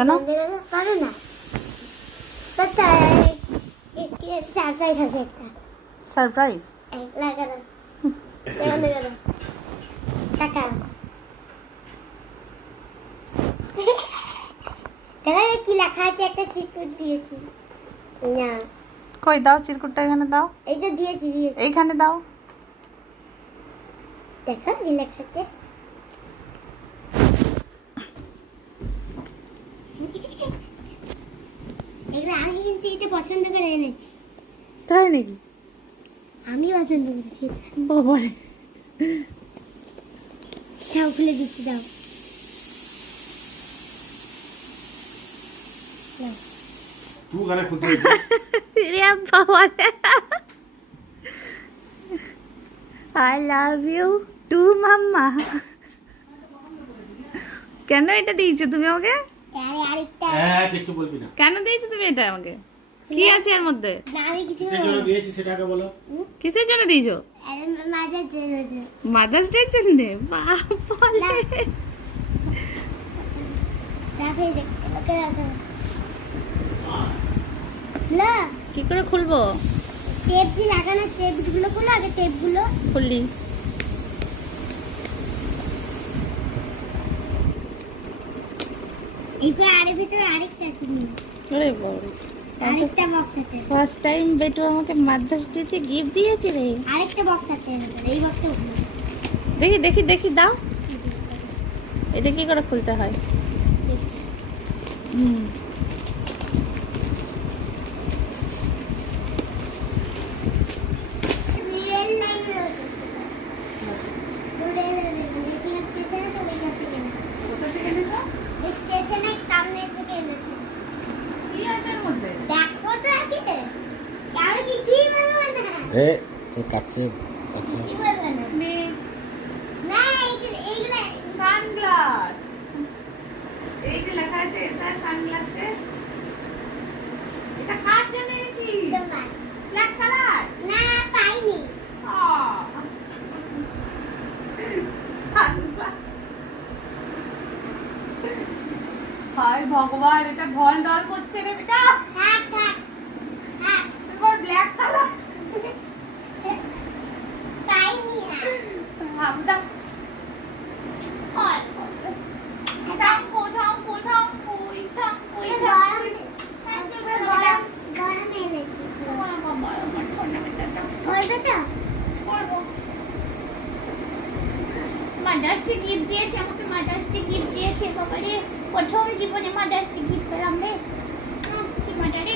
কেন? পারো না তো সারপ্রাইজ আছে একটা। সারপ্রাইজ? লাগানো লাগানো টাকা দেখা কি লেখা আছে, একটা চিরকুট দিয়েছি না। কই দাও চিরকুটটা, এখানে দাও। এই তো দিয়েছি এইখানে দাও। দেখো কি লেখা আছে। এগুলো আমি কিন্তু এটা পছন্দ করে এনেছি। তাই নাকি? আমি পছন্দ করেছি। বাবারে, দাও খুলে দিচ্ছি, দাও तू गाना खुद ही রে বাবারে, আই লাভ ইউ টু মাম্মা। কেন এটা দিয়েছো তুমি আমাকে? আরে আরেকটা কিছু বলবি না। কেন দিয়েছো তুমি এটা আমাকে? কি আছে এর মধ্যে? না আমি কিছু কিসের জন্য দিয়েছি সেটা আগে বলো। কিসের জন্য দিয়েছো? মাঝে জেনে মাদার্স ডে জন্য? বাবারে, রাখে দেখতে রাখো না। কি করে খুলবো? টেপ দিয়ে লাগানো, টেপগুলো খুলো আগে, টেপগুলো খুললি? এইবার আরে ভিতরে আরেকটা আছে, আরে বাবা, আরেকটা বক্স আছে, ফার্স্ট টাইম বেটু আমাকে মাদার্স ডে তে গিফট দিয়েছে রে। আরেকটা বক্স আছে এই বক্সে। দেখি দেখি দেখি, দাও। এটা কি করে খুলতে হয়? হুম, রিয়েল লাইন রয়েছে দেখি হচ্ছে না তো এই কাছে কোথা থেকে নিছো? এই স্টেশনের সামনে থেকে এনেছি। কি আছে এর মধ্যে? দেখো তো আগে কারো কিছুই বলবো না, এ তো কাছে কাছে কি বলবো না না এইগুলো সানগ্লাস। এই যে লেখা আছে এসআর সানগ্লাসেস। এটা কার জন্য এনেছি? তোমার ব্ল্যাক কালার। না পাইনি। হায় ভগবান, এটা ঘল ডল করছে রে বেটা। থাক থাক থাক এবার ব্ল্যাক কালার পাইনি না। ভাবটা। এটা কোথাও কোথাও কই থাক কই এই থাক। গরম গরম এনেছি। করবে তো? মাদার্স ডে গিফট দিয়েছে আমাকে, মাদার্স ডে গিফট দিয়েছে। বাবা রে, প্রথম জীবনে মাদার্স ডে গিফট পেলাম রে। কি মজা রে।